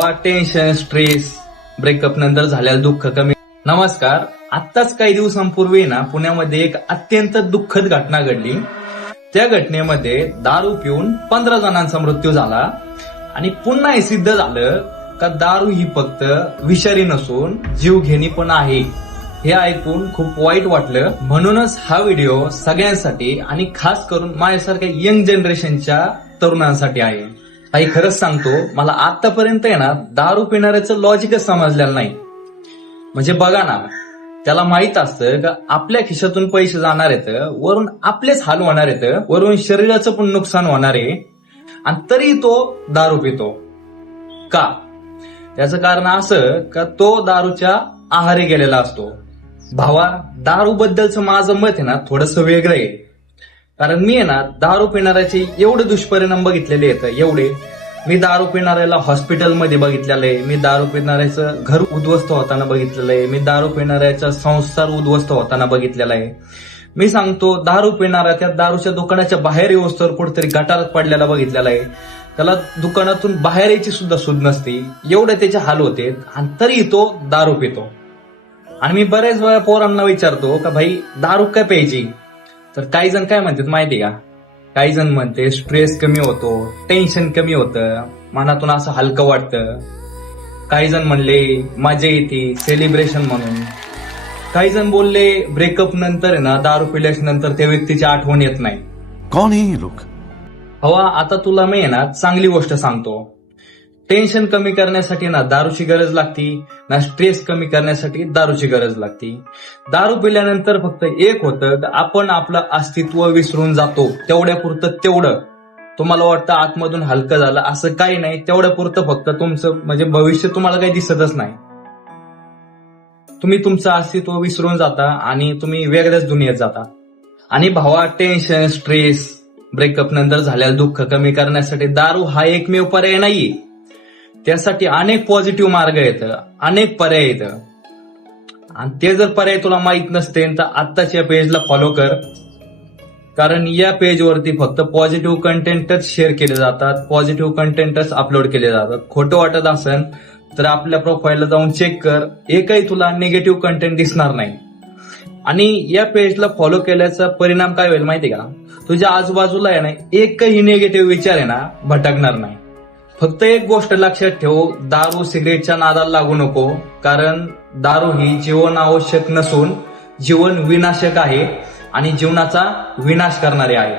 भावा tension stress breakup नंतर झालेलं दुःख कमी. नमस्कार. आत्ताच काही दिवसांपूर्वी ना पुण्यामध्ये एक अत्यंत दुःखद घटना घडली. त्या घटनेमध्ये दारू पिऊन 15 जणांचा मृत्यू झाला आणि पुन्हा हे सिद्ध झालं का दारू ही फक्त विषारी नसून जीवघेणी पण आहे. हे ऐकून खूप वाईट वाटलं. म्हणूनच हा व्हिडिओ सगळ्यांसाठी आणि खास करून माझ्यासारख्या यंग जनरेशनच्या तरुणांसाठी आहे. काही खरंच सांगतो, मला आतापर्यंत आहे ना दारू पिणाऱ्याचं लॉजिकच समजलेलं नाही. म्हणजे बघा ना, त्याला माहित असतं का आपल्या खिशातून पैसे जाणार आहेत, वरून आपलेच हाल होणार आहेत, वरून शरीराचं पण नुकसान होणार आहे, आणि तरी तो दारू पितो. का? त्याचं कारण असं का तो दारूच्या आहारी गेलेला असतो. भावा, दारू बद्दलचं माझं मत आहे ना थोडंसं वेगळं आहे. कारण मी आहे ना दारू पिणाऱ्याचे एवढे दुष्परिणाम बघितलेले आहेत, एवढे. मी दारू पिणाऱ्याला हॉस्पिटलमध्ये बघितलेलं आहे, मी दारू पिणाऱ्याचं घर उद्ध्वस्त होताना बघितलेलं आहे, मी दारू पिणाऱ्याचा संसार उद्ध्वस्त होताना बघितलेला आहे. मी सांगतो, दारू पिणारा त्या दारूच्या दुकानाच्या बाहेर येऊस्तोवर कुठेतरी गटारात पडलेला बघितलेला आहे. त्याला दुकानातून बाहेर यायची सुद्धा सूद नसते, एवढे त्याचे हाल होते, आणि तरी तो दारू पितो. आणि मी बरेच वेळा पोरांना विचारतो का भाई दारू काय प्यायची, तर काही जण काय म्हणतात माहिती का? काही जण म्हणते स्ट्रेस कमी होतो, टेन्शन कमी होतं, मनातून असं हलकं वाटतं. काही जण म्हणले मजा येते, सेलिब्रेशन म्हणून. काही जण बोलले ब्रेकअप नंतर ना दारू पिल्याच्या नंतर त्या व्यक्तीची आठवण येत नाही. कोण आहे हे लोक? हवा, आता तुला मी ना चांगली गोष्ट सांगतो. टेन्शन कमी करण्यासाठी ना दारूची गरज लागती, ना स्ट्रेस कमी करण्यासाठी दारूची गरज लागती. दारू पिल्यानंतर फक्त एक होतं, आपण आपलं अस्तित्व विसरून जातो. तेवढ्यापुरतं तेवढं. तुम्हाला वाटतं आतमधून हलकं झालं, असं काही नाही. तेवढ्यापुरतं फक्त तुमचं म्हणजे भविष्य तुम्हाला काही दिसतच नाही. तुम्ही तुमचं अस्तित्व विसरून जाता आणि तुम्ही वेगळ्याच दुनियेत जाता. आणि भावा, टेन्शन स्ट्रेस ब्रेकअप नंतर झालेलं दुःख कमी करण्यासाठी दारू हा एकमेव पर्याय नाहीये. त्यासाठी अनेक पॉझिटिव्ह मार्ग आहेत, अनेक पर्याय आहेत. आणि ते जर पर्याय तुला माहित नसते तर आत्ताच या पेजला फॉलो कर. कारण या पेजवरती फक्त पॉझिटिव्ह कंटेंटच शेअर केले जातात, पॉझिटिव्ह कंटेंटच अपलोड केले जातात. खोटं वाटत असेल तर आपल्या प्रोफाईलला जाऊन चेक कर, एकही तुला निगेटिव्ह कंटेंट दिसणार नाही. आणि या पेजला फॉलो केल्याचा परिणाम काय होईल माहिती का? तुझ्या आजूबाजूला आहे ना एकही निगेटिव्ह विचार आहे ना भटकणार नाही. फक्त एक गोष्ट लक्षात ठेव, दारू सिगरेटच्या नादाला लागू नको. कारण दारू ही जीवन आवश्यक नसून जीवन विनाशक आहे आणि जीवनाचा विनाश करणारी आहे.